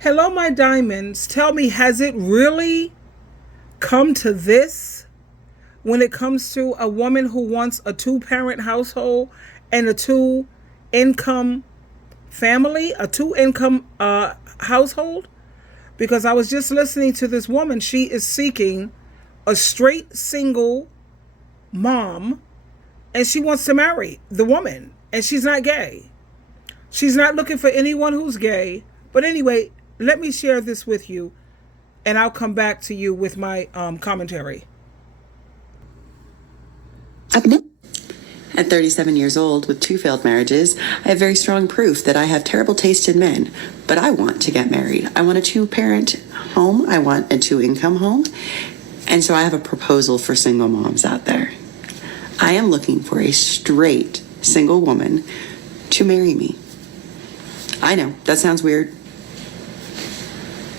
Hello, my diamonds. Tell me, has it really come to this when it comes to a woman who wants a two-parent household and a two-income family, a two-income household? Because I was just listening to this woman. She is seeking a straight single mom, and she wants to marry the woman, and she's not gay. She's not looking for anyone who's gay. But anyway, let me share this with you, and I'll come back to you with my commentary. At 37 years old, with 2 failed marriages, I have very strong proof that I have terrible taste in men. But I want to get married. I want a two-parent home. I want a two-income home. And so I have a proposal for single moms out there. I am looking for a straight single woman to marry me. I know, that sounds weird,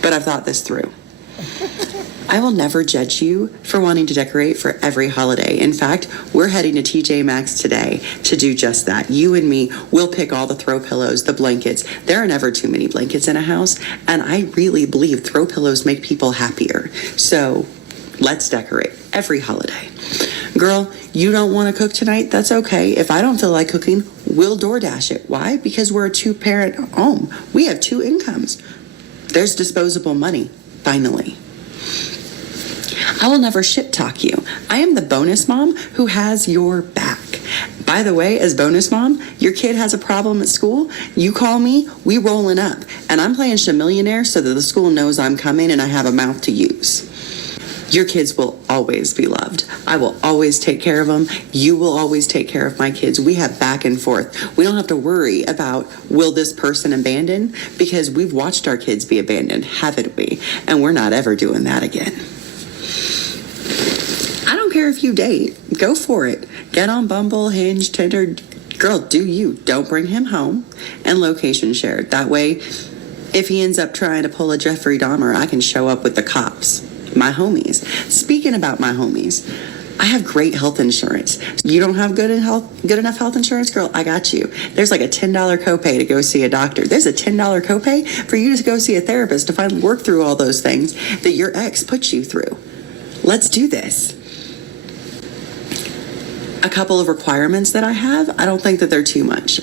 but I've thought this through. I will never judge you for wanting to decorate for every holiday. In fact, we're heading to TJ Maxx today to do just that. You and me will pick all the throw pillows, the blankets. There are never too many blankets in a house, and I really believe throw pillows make people happier. So let's decorate every holiday. Girl, you don't want to cook tonight? That's okay. If I don't feel like cooking, we'll DoorDash it. Why? Because we're a two-parent home. We have two incomes. There's disposable money, finally. I will never shit talk you. I am the bonus mom who has your back. By the way, as bonus mom, your kid has a problem at school, you call me, we rolling up. And I'm playing Chamillionaire so that the school knows I'm coming and I have a mouth to use. Your kids will always be loved. I will always take care of them. You will always take care of my kids. We have back and forth. We don't have to worry about, will this person abandon? Because we've watched our kids be abandoned, haven't we? And we're not ever doing that again. I don't care if you date. Go for it. Get on Bumble, Hinge, Tinder. Girl, do you. Don't bring him home. And location share. That way, if he ends up trying to pull a Jeffrey Dahmer, I can show up with the cops. My homies. Speaking about my homies, I have great health insurance. You don't have good enough health insurance? Girl, I got you. There's like a $10 copay to go see a doctor. There's a $10 copay for you to go see a therapist to finally work through all those things that your ex put you through. Let's do this. A couple of requirements that I have, I don't think that they're too much.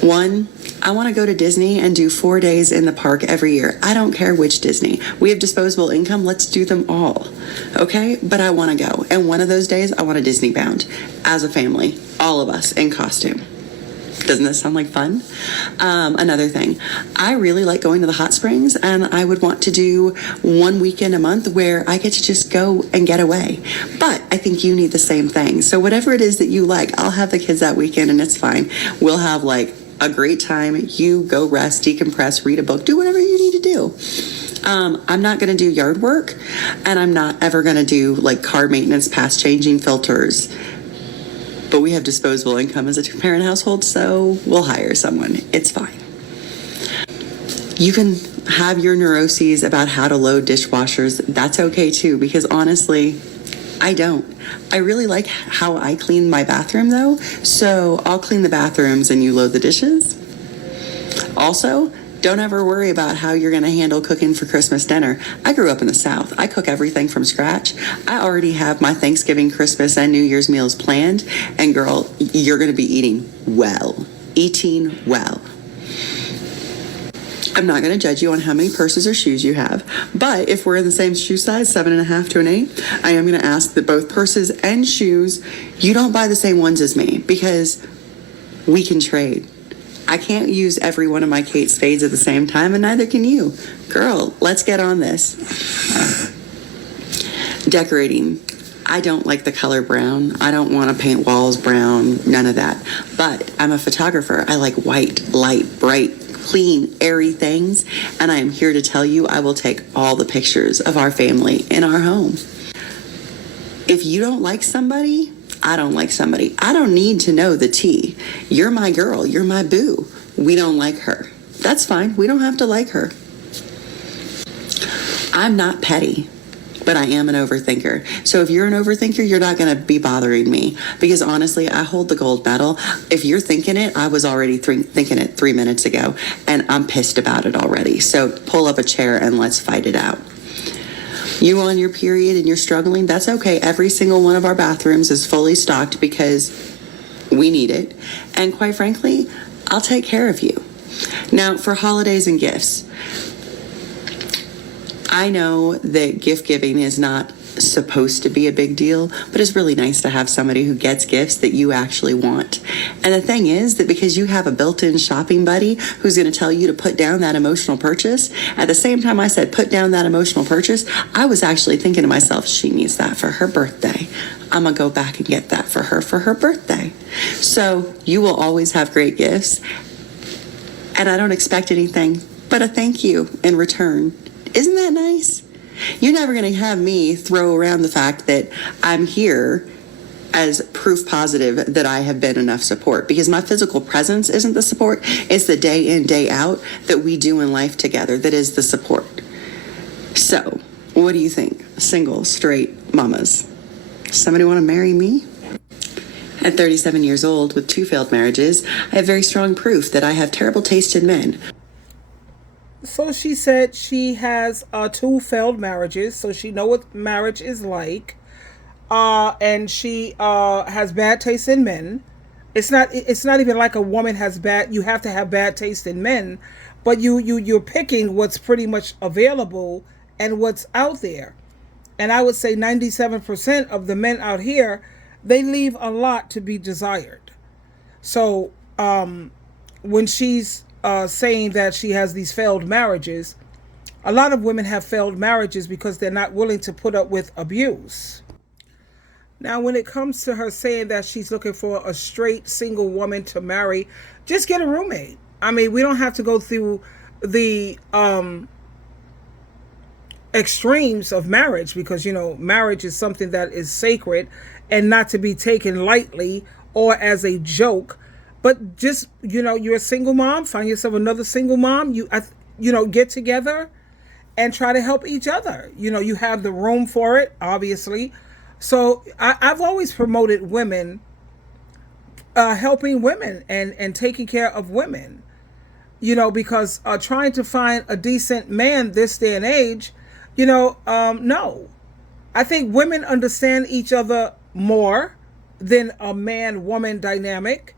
One, I want to go to Disney and do 4 days in the park every year. I don't care which Disney. We have disposable income. Let's do them all. Okay? But I want to go. And one of those days, I want a Disney bound as a family. All of us in costume. Doesn't that sound like fun? Another thing, I really like going to the hot springs, and I would want to do 1 weekend a month where I get to just go and get away. But I think you need the same thing. So whatever it is that you like, I'll have the kids that weekend, and it's fine. We'll have like a great time. You go rest, decompress, read a book, do whatever you need to do. I'm not going to do yard work, and I'm not ever going to do like car maintenance, past changing filters. But we have disposable income as a two-parent household, so we'll hire someone. It's fine. You can have your neuroses about how to load dishwashers. That's okay too, because honestly, I don't. I really like how I clean my bathroom though, so I'll clean the bathrooms and you load the dishes. Also, don't ever worry about how you're going to handle cooking for Christmas dinner. I grew up in the South. I cook everything from scratch. I already have my Thanksgiving, Christmas, and New Year's meals planned. And girl, you're going to be eating well. Eating well. I'm not going to judge you on how many purses or shoes you have, but if we're in the same shoe size, 7.5 to an 8, I am going to ask that both purses and shoes, you don't buy the same ones as me, because we can trade. I can't use every one of my Kate Spades at the same time, and neither can you. Girl, let's get on this. Decorating. I don't like the color brown. I don't want to paint walls brown, none of that. But I'm a photographer. I like white, light, bright, clean, airy things, and I am here to tell you I will take all the pictures of our family in our home. If you don't like somebody, I don't like somebody. I don't need to know the tea. You're my girl. You're my boo. We don't like her. That's fine. We don't have to like her. I'm not petty but I am an overthinker. So if you're an overthinker, you're not going to be bothering me, because honestly, I hold the gold medal. If you're thinking it, I was already thinking it 3 minutes ago, and I'm pissed about it already. So pull up a chair and let's fight it out. You on your period and you're struggling, that's okay. Every single one of our bathrooms is fully stocked because we need it. And quite frankly, I'll take care of you. Now, for holidays and gifts, I know that gift giving is not supposed to be a big deal, but it's really nice to have somebody who gets gifts that you actually want. And the thing is that because you have a built-in shopping buddy who's going to tell you to put down that emotional purchase, at the same time I said put down that emotional purchase, I was actually thinking to myself, she needs that for her birthday. I'm going to go back and get that for her birthday. So you will always have great gifts, and I don't expect anything but a thank you in return. Isn't that nice? You're never going to have me throw around the fact that I'm here as proof positive that I have been enough support, because my physical presence isn't the support. It's the day in, day out that we do in life together that is the support. So, what do you think? Single, straight mamas. Somebody want to marry me? At 37 years old with 2 failed marriages, I have very strong proof that I have terrible taste in men. So she said she has 2 failed marriages, so she know what marriage is like, and she has bad taste in men. It's not even like a woman has bad. You have to have bad taste in men, but you're picking what's pretty much available and what's out there. And I would say 97% of the men out here, they leave a lot to be desired. So when she's saying that she has these failed marriages, a lot of women have failed marriages because they're not willing to put up with abuse. Now, when it comes to her saying that she's looking for a straight single woman to marry, just get a roommate. I mean, we don't have to go through the extremes of marriage, because, marriage is something that is sacred and not to be taken lightly or as a joke. But just, you're a single mom, find yourself another single mom, get together and try to help each other. You have the room for it, obviously. So I've always promoted women, helping women and taking care of women, because trying to find a decent man this day and age, no. I think women understand each other more than a man-woman dynamic.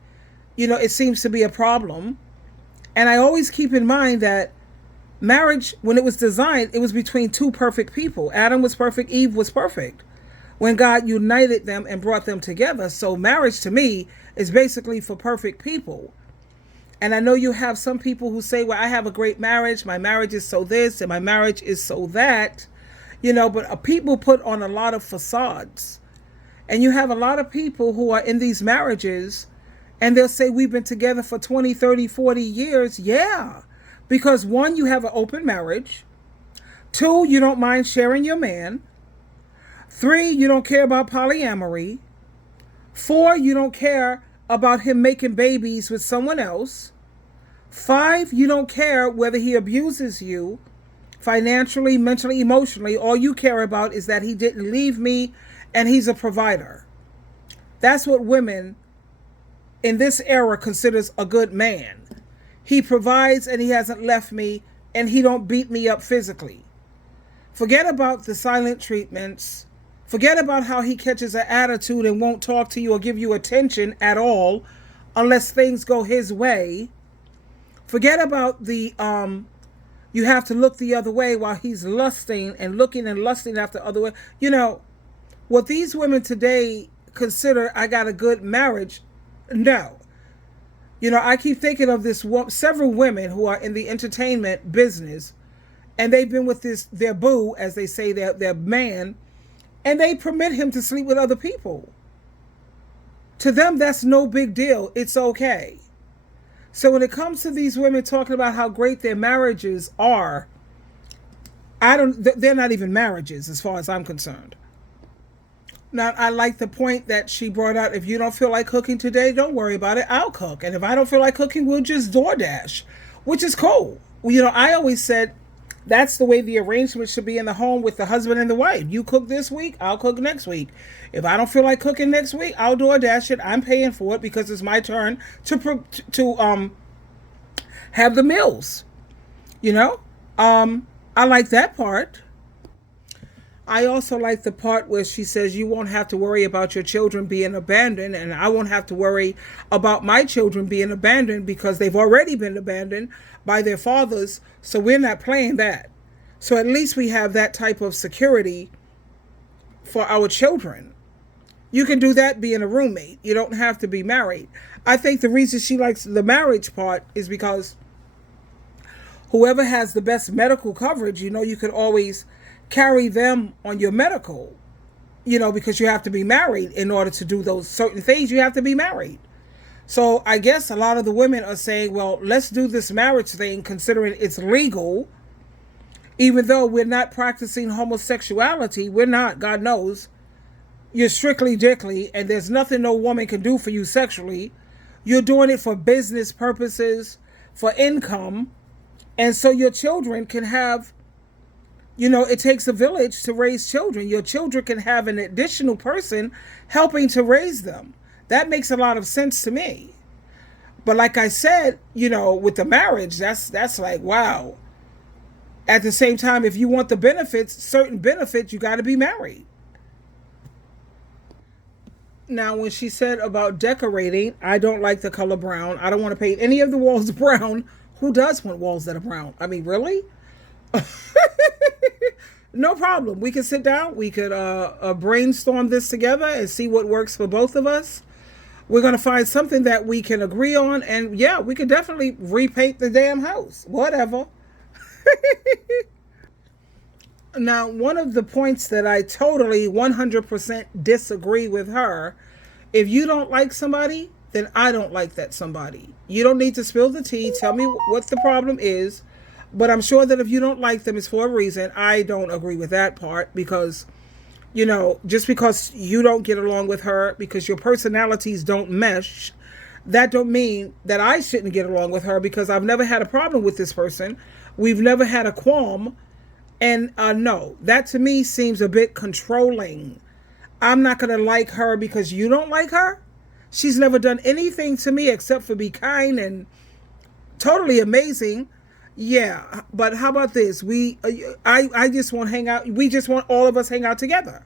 It seems to be a problem. And I always keep in mind that marriage, when it was designed, it was between 2 perfect people. Adam was perfect, Eve was perfect, when God united them and brought them together. So marriage to me is basically for perfect people. And I know you have some people who say, well, I have a great marriage. My marriage is so this and my marriage is so that, but people put on a lot of facades. And you have a lot of people who are in these marriages and they'll say, we've been together for 20, 30, 40 years. Yeah. Because 1, you have an open marriage. 2, you don't mind sharing your man. 3, you don't care about polyamory. 4, you don't care about him making babies with someone else. 5, you don't care whether he abuses you financially, mentally, emotionally. All you care about is that he didn't leave me and he's a provider. That's what women in this era considers a good man. He provides and he hasn't left me and he don't beat me up physically. Forget about the silent treatments. Forget about how he catches an attitude and won't talk to you or give you attention at all unless things go his way. Forget about the you have to look the other way while he's lusting and looking and lusting after other way. What these women today consider, I got a good marriage. No. I keep thinking of several women who are in the entertainment business, and they've been with their boo, as they say, their man, and they permit him to sleep with other people. To them, that's no big deal. It's okay. So when it comes to these women talking about how great their marriages are, they're not even marriages as far as I'm concerned. Now, I like the point that she brought out. If you don't feel like cooking today, don't worry about it. I'll cook. And if I don't feel like cooking, we'll just DoorDash, which is cool. I always said, That's the way the arrangement should be in the home with the husband and the wife. You cook this week, I'll cook next week. If I don't feel like cooking next week, I'll DoorDash it. I'm paying for it because it's my turn to have the meals. You know, I like that part. I also like the part where she says you won't have to worry about your children being abandoned, and I won't have to worry about my children being abandoned because they've already been abandoned by their fathers. So we're not playing that. So at least we have that type of security for our children. You can do that being a roommate. You don't have to be married. I think the reason she likes the marriage part is because whoever has the best medical coverage, you could always carry them on your medical, because you have to be married in order to do those certain things. You have to be married. So I guess a lot of the women are saying, well, let's do this marriage thing considering it's legal, even though we're not practicing homosexuality. We're not, God knows. You're strictly dickly, and there's nothing no woman can do for you sexually. You're doing it for business purposes, for income, and so your children can have, it takes a village to raise children. Your children can have an additional person helping to raise them. That makes a lot of sense to me. But like I said, with the marriage, that's like, wow. At the same time, if you want the benefits, certain benefits, you got to be married. Now, when she said about decorating, I don't like the color brown. I don't want to paint any of the walls brown. Who does want walls that are brown? I mean, really? No problem. We could sit down. We could brainstorm this together and see what works for both of us. We're going to find something that we can agree on. And yeah, we could definitely repaint the damn house. Whatever. Now, one of the points that I totally 100% disagree with her, if you don't like somebody, then I don't like that somebody. You don't need to spill the tea. Tell me what the problem is. But I'm sure that if you don't like them, it's for a reason. I don't agree with that part because, just because you don't get along with her, because your personalities don't mesh, that don't mean that I shouldn't get along with her because I've never had a problem with this person. We've never had a qualm. And no, that to me seems a bit controlling. I'm not going to like her because you don't like her. She's never done anything to me except for be kind and totally amazing. Yeah, but how about this? I just want to hang out. We just want all of us hang out together.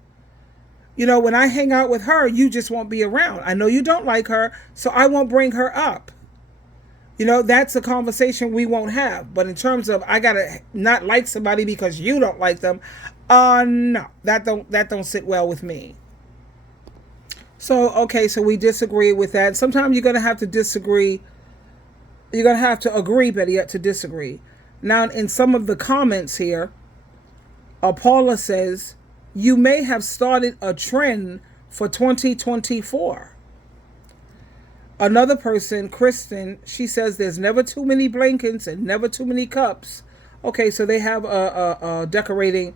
When I hang out with her, you just won't be around. I know you don't like her, so I won't bring her up. That's a conversation we won't have. But in terms of I gotta not like somebody because you don't like them, no, that don't sit well with me. So okay, so we disagree with that. Sometimes you're gonna have to disagree. You're gonna have to agree, better yet, to disagree. Now, in some of the comments here, Paula says you may have started a trend for 2024. Another person, Kristen, she says there's never too many blankets and never too many cups. Okay, so they have a decorating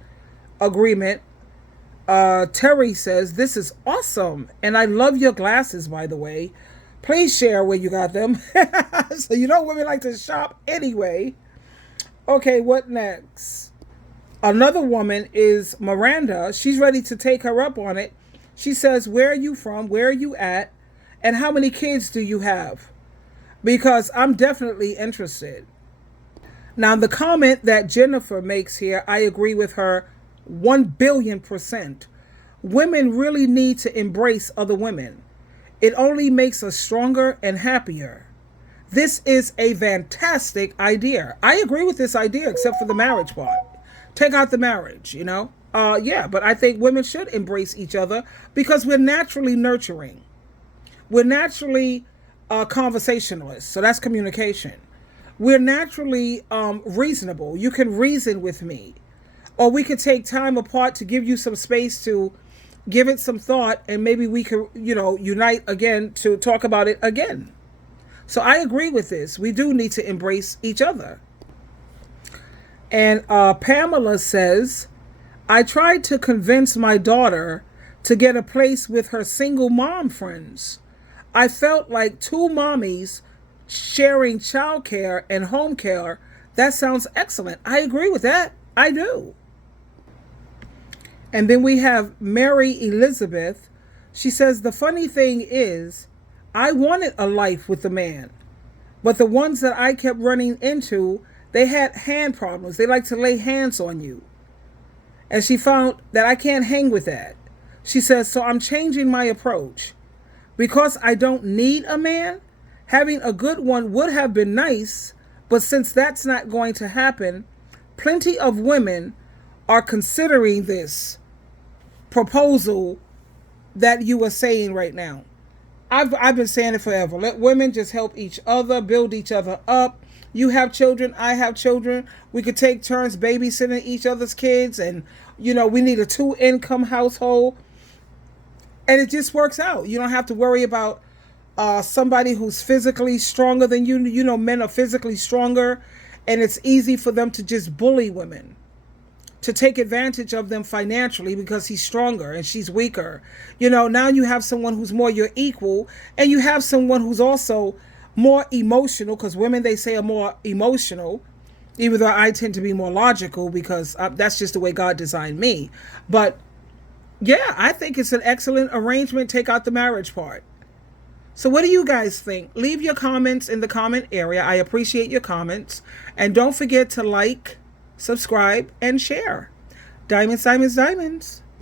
agreement. Terry says, this is awesome. And I love your glasses, by the way. Please share where you got them. So women like to shop anyway. Okay, what next? Another woman is Miranda. She's ready to take her up on it. She says, where are you from? Where are you at? And how many kids do you have? Because I'm definitely interested. Now, the comment that Jennifer makes here, I agree with her 1,000,000,000%. Women really need to embrace other women. It only makes us stronger and happier. This is a fantastic idea. I agree with this idea, except for the marriage part. Take out the marriage, Yeah, but I think women should embrace each other because we're naturally nurturing. We're naturally conversationalists, so that's communication. We're naturally reasonable. You can reason with me. Or we could take time apart to give you some space to give it some thought, and maybe we could, unite again to talk about it again. So I agree with this. We do need to embrace each other. And Pamela says, I tried to convince my daughter to get a place with her single mom friends. I felt like two mommies sharing childcare and home care That sounds excellent. I agree with that. I do. And then we have Mary Elizabeth. She says, the funny thing is, I wanted a life with a man, but the ones that I kept running into, they had hand problems. They like to lay hands on you. And she found that I can't hang with that. She says, so I'm changing my approach. Because I don't need a man, having a good one would have been nice, but since that's not going to happen, plenty of women are considering this proposal that you are saying right now. I've been saying it forever. Let women just help each other, build each other up. You have children, I have children. We could take turns babysitting each other's kids, and we need a 2-income household. And it just works out. You don't have to worry about somebody who's physically stronger than you. Men are physically stronger, and it's easy for them to just bully women, to take advantage of them financially because he's stronger and she's weaker. Now you have someone who's more your equal, and you have someone who's also more emotional, because women, they say, are more emotional, even though I tend to be more logical because that's just the way God designed me. But yeah, I think it's an excellent arrangement. Take out the marriage part. So what do you guys think? Leave your comments in the comment area. I appreciate your comments. And don't forget to like, subscribe, and share. Diamonds, diamonds, diamonds.